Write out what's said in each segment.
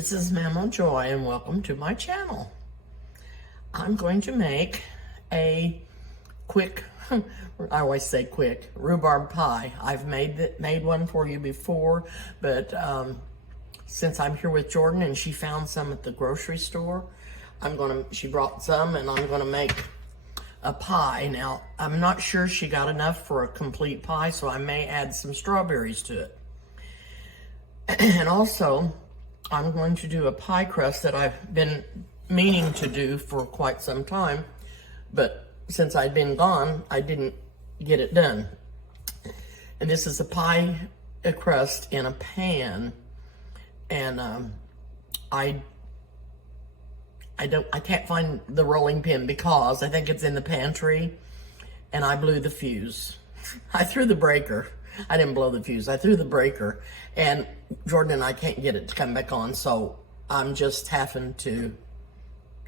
This is Mamaw Joy and welcome to my channel. I'm going to make a quick, I always say quick, rhubarb pie. I've made one for you before, but since I'm here with Jordan and she found some at the grocery store, she brought some and I'm gonna make a pie. Now, I'm not sure she got enough for a complete pie, so I may add some strawberries to it. And also, I'm going to do a pie crust that I've been meaning to do for quite some time, but since I'd been gone, I didn't get it done. And this is a pie crust in a pan, and I can't find the rolling pin because I think it's in the pantry, and I blew the fuse. I threw the breaker. I didn't blow the fuse. I threw the breaker, and Jordan and I can't get it to come back on, so I'm just having to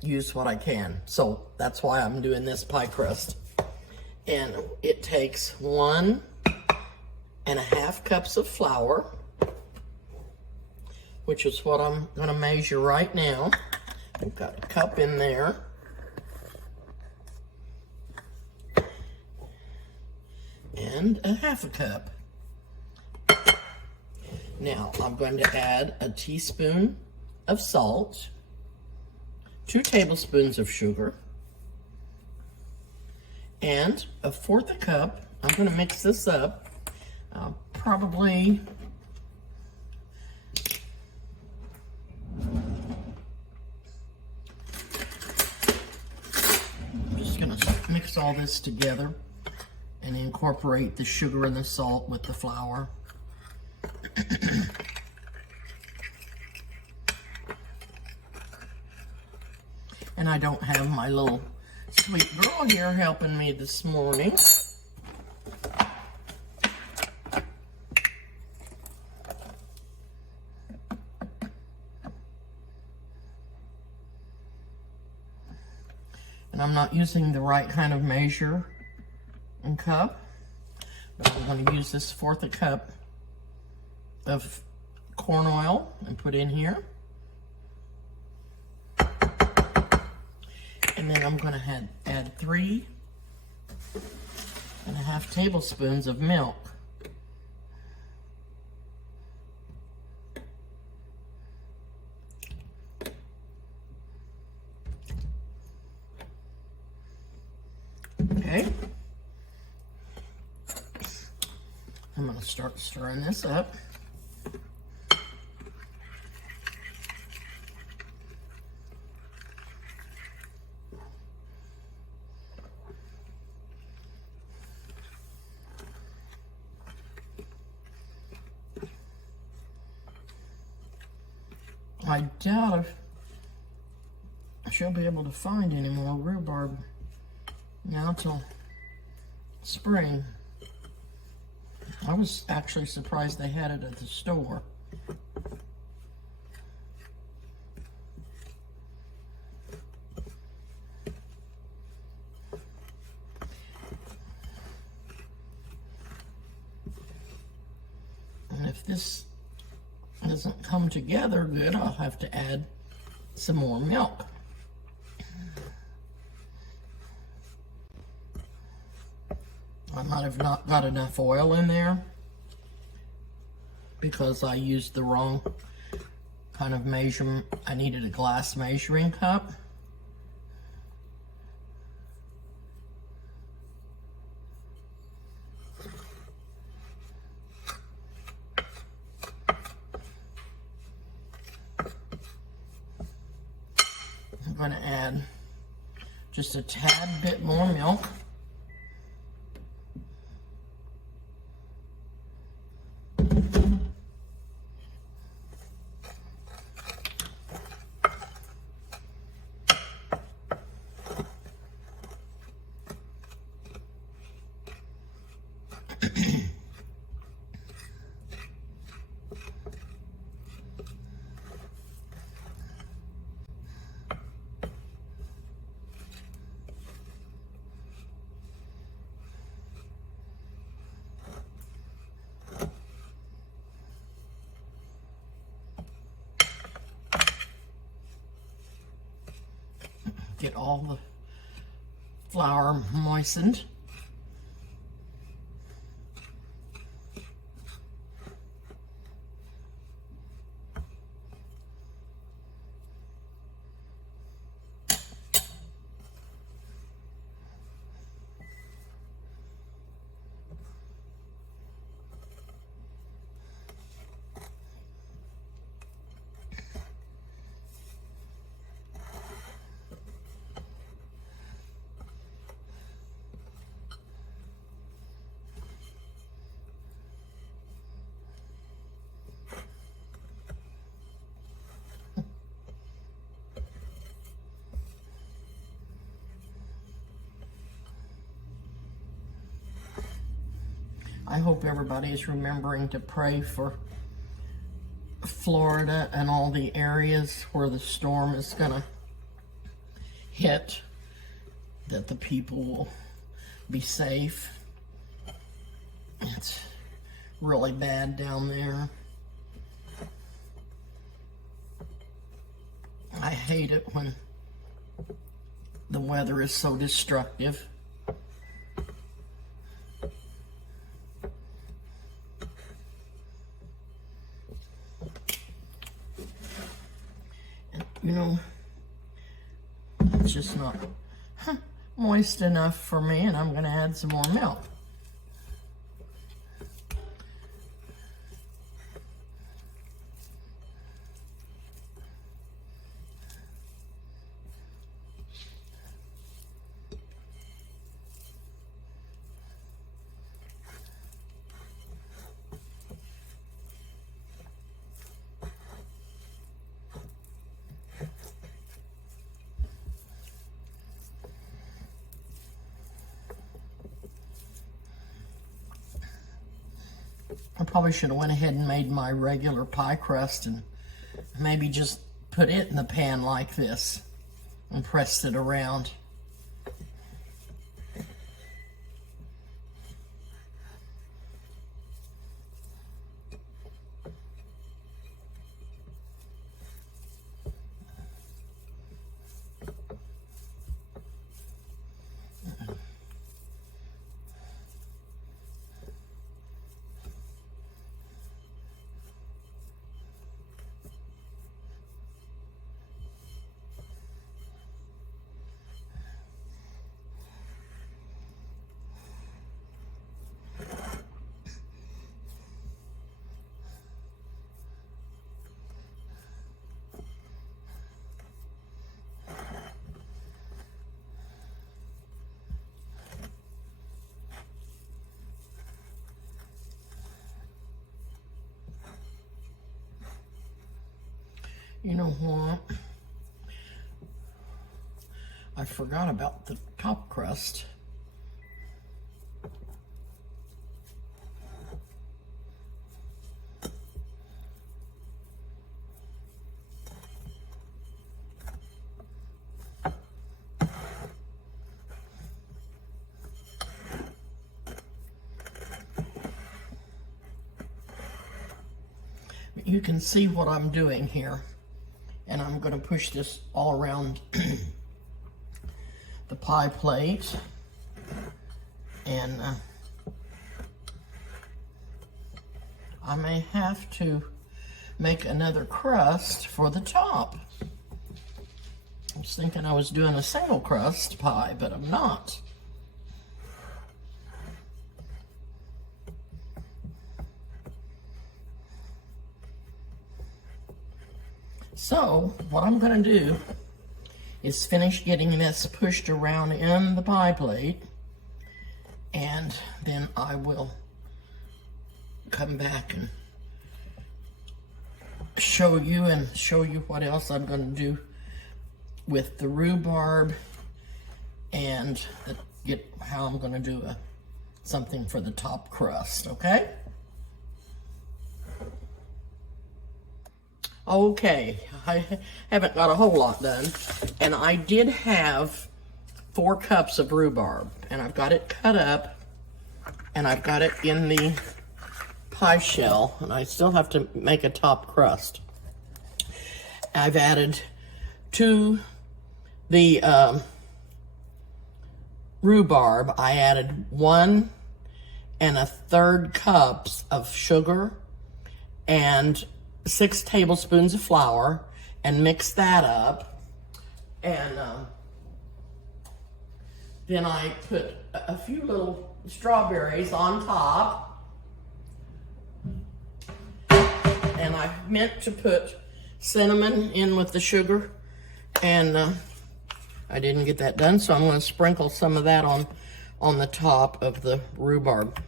use what I can. So that's why I'm doing this pie crust. And it takes 1.5 cups of flour, which is what I'm gonna measure right now. I've got a cup in there. And 1/2 cup. Now I'm going to add a teaspoon of salt, 2 tablespoons of sugar, and 1/4 cup. I'm going to mix this up. Probably I'm just going to mix all this together and incorporate the sugar and the salt with the flour. And I don't have my little sweet girl here helping me this morning. And I'm not using the right kind of measure and cup, but I'm going to use this 1/4 cup of corn oil and put in here. And then I'm going to add 3.5 tablespoons of milk. Okay. I'm going to start stirring this up. I doubt if she'll be able to find any more rhubarb now till spring. I was actually surprised they had it at the store. And if this doesn't come together good, I'll have to add some more milk. I might have not got enough oil in there because I used the wrong kind of measurement. I needed a glass measuring cup. I'm going to add just a tad bit more milk. get all the flour moistened. I hope everybody is remembering to pray for Florida and all the areas where the storm is gonna hit, that the people will be safe. It's really bad down there. I hate it when the weather is so destructive. You know, it's just not moist enough for me, and I'm going to add some more milk. I probably should have went ahead and made my regular pie crust and maybe just put it in the pan like this and pressed it around. You know what? I forgot about the top crust. You can see what I'm doing here. And I'm going to push this all around the pie plate. And I may have to make another crust for the top. I was thinking I was doing a single crust pie, but I'm not. So, what I'm going to do is finish getting this pushed around in the pie plate, and then I will come back and show you what else I'm going to do with the rhubarb, and how I'm going to do something for the top crust, okay? Okay, I haven't got a whole lot done, and I did have 4 cups of rhubarb, and I've got it cut up, and I've got it in the pie shell, and I still have to make a top crust. I've added 2 the rhubarb, I added 1 1/3 cups of sugar and 6 tablespoons of flour, and mixed that up. And then I put a few little strawberries on top. And I meant to put cinnamon in with the sugar, and I didn't get that done, so I'm going to sprinkle some of that on the top of the rhubarb.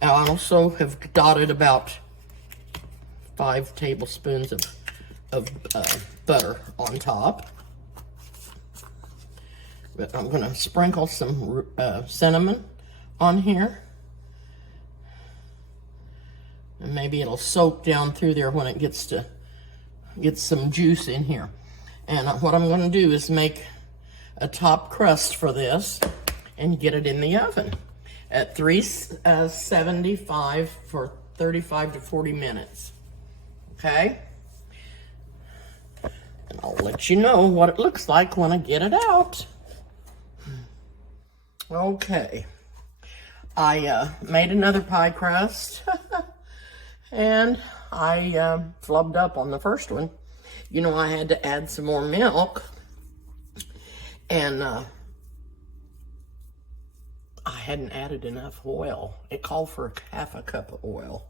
And I also have dotted about 5 tablespoons of butter on top. But I'm going to sprinkle some cinnamon on here. And maybe it'll soak down through there when it gets some juice in here. And what I'm going to do is make a top crust for this and get it in the oven at 375 for 35 to 40 minutes. Okay? And I'll let you know what it looks like when I get it out. Okay. I made another pie crust. And I flubbed up on the first one. You know, I had to add some more milk. And I hadn't added enough oil. It called for half a cup of oil.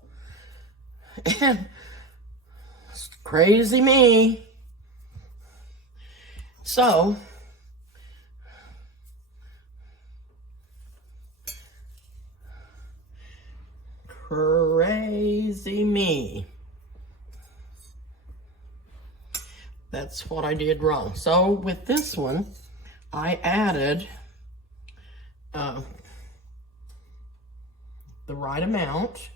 And it's crazy me. So, crazy me. That's what I did wrong. So with this one, I added the right amount.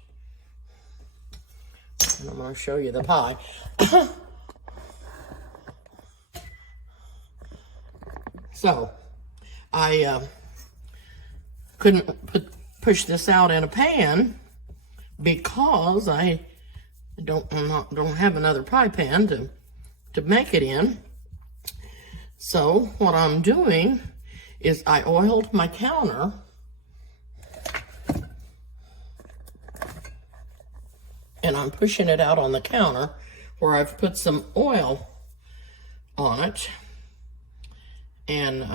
And I'm going to show you the pie. So I couldn't push this out in a pan because I don't have another pie pan to make it in. So what I'm doing is I oiled my counter and I'm pushing it out on the counter where I've put some oil on it. And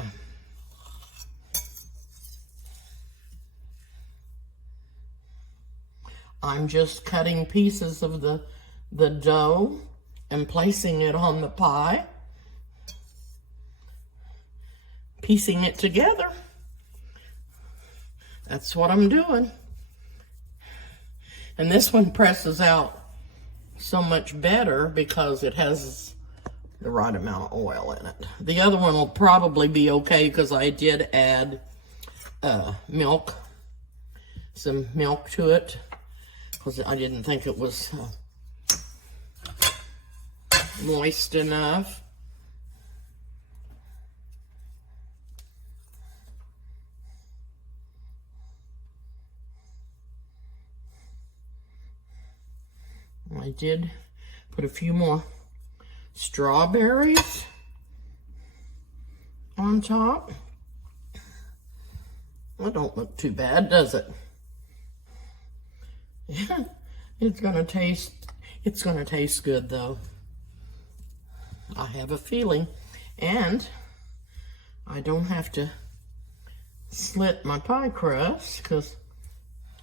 I'm just cutting pieces of the dough and placing it on the pie, piecing it together. That's what I'm doing. And this one presses out so much better because it has the right amount of oil in it. The other one will probably be okay because I did add milk, some milk to it, because I didn't think it was moist enough. I did put a few more strawberries on top. That don't look too bad, does it? Yeah, it's gonna taste good though. I have a feeling. And I don't have to slit my pie crust because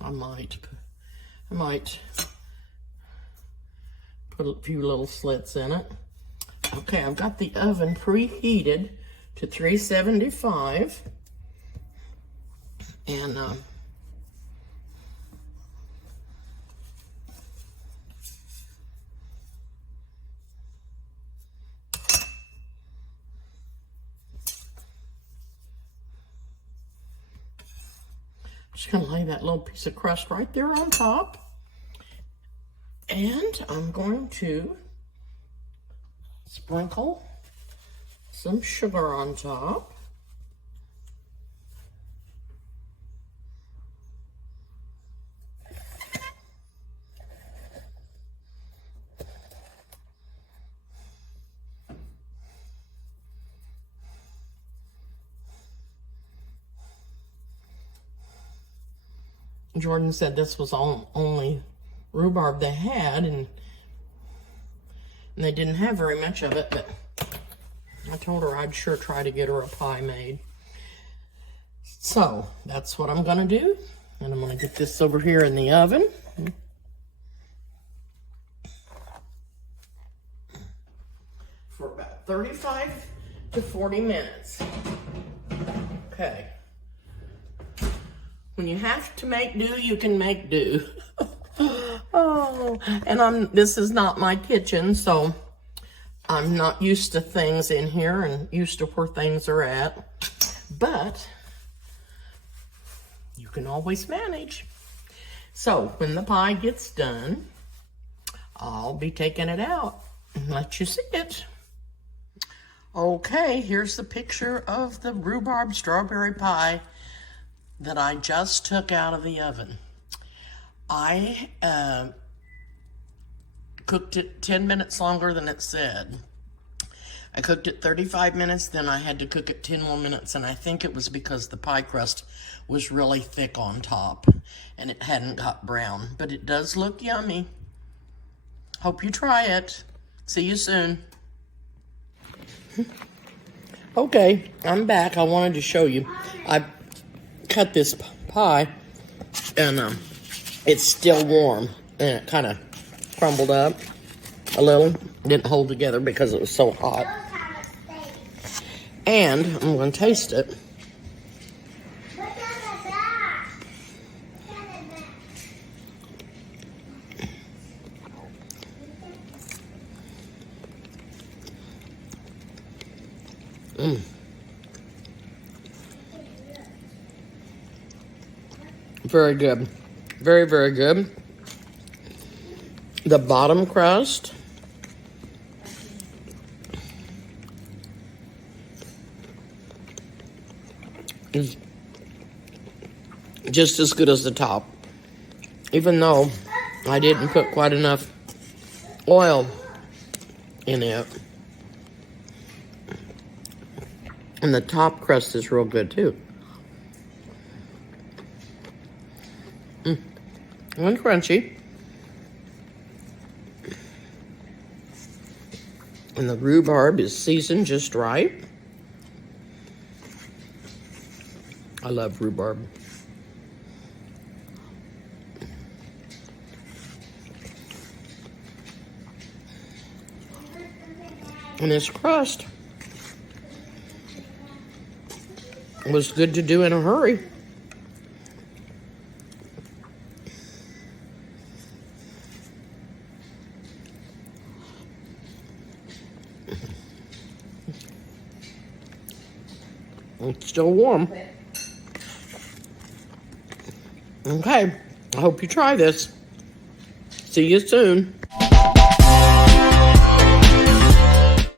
I might put a few little slits in it. Okay, I've got the oven preheated to 375. And just gonna lay that little piece of crust right there on top. And I'm going to sprinkle some sugar on top. Jordan said this was only rhubarb they had, and they didn't have very much of it, but I told her I'd sure try to get her a pie made. So that's what I'm gonna do. And I'm gonna get this over here in the oven. For about 35 to 40 minutes. Okay. When you have to make do, you can make do. Oh, and this is not my kitchen, so I'm not used to things in here and used to where things are at. But you can always manage. So when the pie gets done, I'll be taking it out and let you see it. Okay, here's the picture of the rhubarb strawberry pie that I just took out of the oven. I cooked it 10 minutes longer than it said. I cooked it 35 minutes, then I had to cook it 10 more minutes, and I think it was because the pie crust was really thick on top and it hadn't got brown. But it does look yummy. Hope you try it. See you soon. Okay, I'm back. I wanted to show you. I cut this pie, and it's still warm, and it kind of crumbled up a little. Didn't hold together because it was so hot. And I'm going to taste it. Very good. Very, very good. The bottom crust is just as good as the top, even though I didn't put quite enough oil in it. And the top crust is real good too. And crunchy. And the rhubarb is seasoned just right. I love rhubarb. And this crust was good to do in a hurry. It's still warm. Okay, I hope you try this. See you soon.